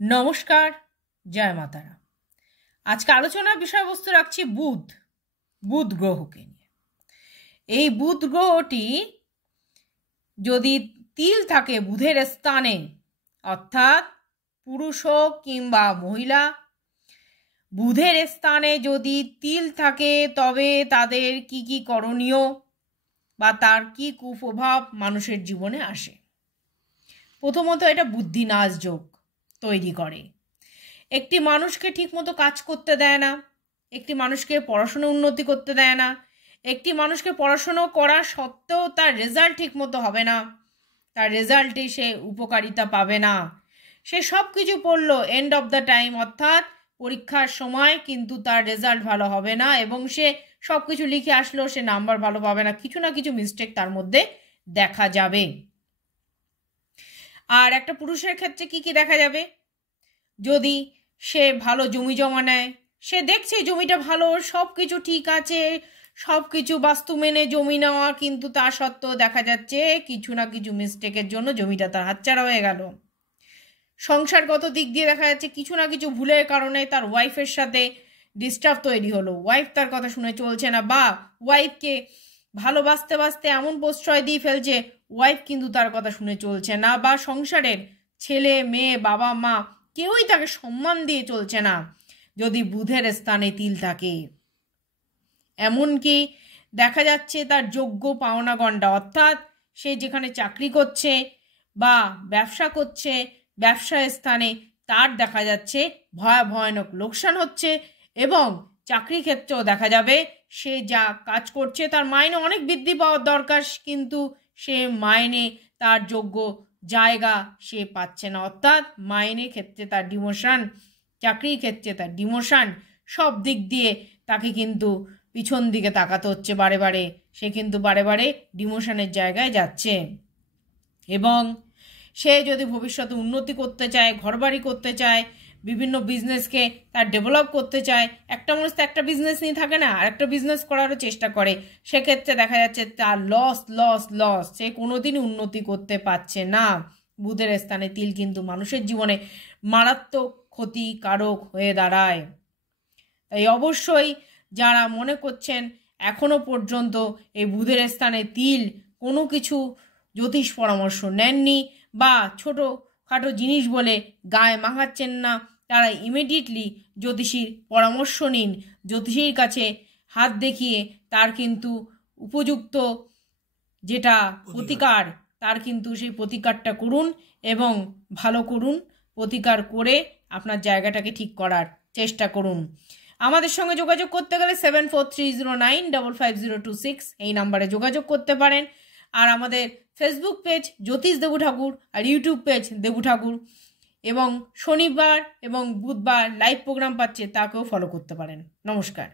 নমস্কার, জয় মাতারা। আজকে আলোচনার বিষয়বস্তু রাখছি বুধ গ্রহকে নিয়ে। এই বুধ গ্রহটি যদি তিল থাকে বুধের স্থানে, অর্থাৎ পুরুষ হোক কিংবা মহিলা, বুধের স্থানে যদি তিল থাকে তবে তাদের কি কি করণীয় বা তার কি কুপ্রভাব মানুষের জীবনে আসে। প্রথমত, এটা বুদ্ধিনাশ যোগ তৈরি করে। একটি মানুষকে ঠিকমতো কাজ করতে দেয় না, একটি মানুষকে পড়াশোনা উন্নতি করতে দেয় না, একটি মানুষকে পড়াশুনো করা সত্ত্বেও তার রেজাল্ট ঠিকমতো হবে না, তার রেজাল্টে সে উপকারিতা পাবে না। সে সব কিছু পড়লো, এন্ড অফ দ্য টাইম অর্থাৎ পরীক্ষার সময় কিন্তু তার রেজাল্ট ভালো হবে না এবং সে সব কিছু লিখে আসলো, সে নাম্বার ভালো পাবে না, কিছু না কিছু মিস্টেক তার মধ্যে দেখা যাবে। আর একটা পুরুষের ক্ষেত্রে কি কি দেখা যাবে? যদি সে ভালো জমি জমা নেয়, সে দেখছে জমিটা ভালো, সব কিছু ঠিক আছে, সব কিছু বাস্তু মেনে জমি নেওয়া, কিন্তু তা সত্ত্বেও দেখা যাচ্ছে কিছু না কিছু মিস্টেকের জন্য জমিটা তার হাতছাড়া হয়ে গেল। সংসারগত দিক দিয়ে দেখা যাচ্ছে কিছু না কিছু ভুলের কারণে তার ওয়াইফের সাথে ডিস্টার্ব তৈরি হলো, ওয়াইফ তার কথা শুনে চলছে না, বা ওয়াইফকে ভালোবাসতে বাসতে এমন প্রশ্রয় দিয়ে ফেলছে, ওয়াইফ কিন্তু তার কথা শুনে চলছে না, বা সংসারের ছেলে মেয়ে বাবা মা কেউই তাকে সম্মান দিয়ে চলছে না যদি বুধের স্থানে তিল থাকে। এমনকি দেখা যাচ্ছে তার যোগ্য পাওনা গণ্ডা, অর্থাৎ সে যেখানে চাকরি করছে বা ব্যবসা করছে, ব্যবসা স্থানে তার দেখা যাচ্ছে ভয়ানক লোকসান হচ্ছে, এবং চাকরি ক্ষেত্রেও দেখা যাবে সে যা কাজ করছে তার মাইনে অনেক বৃদ্ধি পাওয়ার দরকার, কিন্তু সে মাইনে তার যোগ্য জায়গা সে পাচ্ছে না, অর্থাৎ মাইনে ক্ষেত্রে তার ডিমোশন, চাকরির ক্ষেত্রে তার ডিমোশন, সব দিক দিয়ে তাকে কিন্তু পিছন দিকে তাকাতে হচ্ছে বারে বারে, সে কিন্তু বারে বারে ডিমোশনের জায়গায় যাচ্ছে। এবং সে যদি ভবিষ্যতে উন্নতি করতে চায়, ঘরবাড়ি করতে চায়, বিভিন্ন বিজনেসকে তার ডেভেলপ করতে চায়, একটা মানুষ তো একটা বিজনেস নিয়ে থাকে না, আর একটা বিজনেস করারও চেষ্টা করে, সেক্ষেত্রে দেখা যাচ্ছে তার লস, সে কোনোদিনই উন্নতি করতে পারছে না। বুধের স্থানে তিল কিন্তু মানুষের জীবনে মারাত্মক ক্ষতিকারক হয়ে দাঁড়ায়। তাই অবশ্যই যারা মনে করছেন এখনো পর্যন্ত এই বুধের স্থানে তিল কোনো কিছু জ্যোতিষ পরামর্শ নেননি বা ছোটোখাটো জিনিস বলে গায়ে মাখাচ্ছেন না, তারা ইমিডিয়েটলি জ্যোতিষীর পরামর্শ নিন, জ্যোতিষীর কাছে হাত দেখিয়ে তার কিন্তু উপযুক্ত যেটা প্রতিকার, তার কিন্তু সেই প্রতিকারটা করুন এবং ভালো করুন, প্রতিকার করে আপনার জায়গাটাকে ঠিক করার চেষ্টা করুন। আমাদের সঙ্গে যোগাযোগ করতে গেলে 7430955026 এই নাম্বারে যোগাযোগ করতে পারেন। আর আমাদের ফেসবুক পেজ জ্যোতিষ দেবু ঠাকুর আর ইউটিউব পেজ দেবু ঠাকুর, এবং শনিবার এবং বুধবার লাইভ প্রোগ্রাম পাচ্ছে, তাকেও ফলো করতে পারেন। নমস্কার।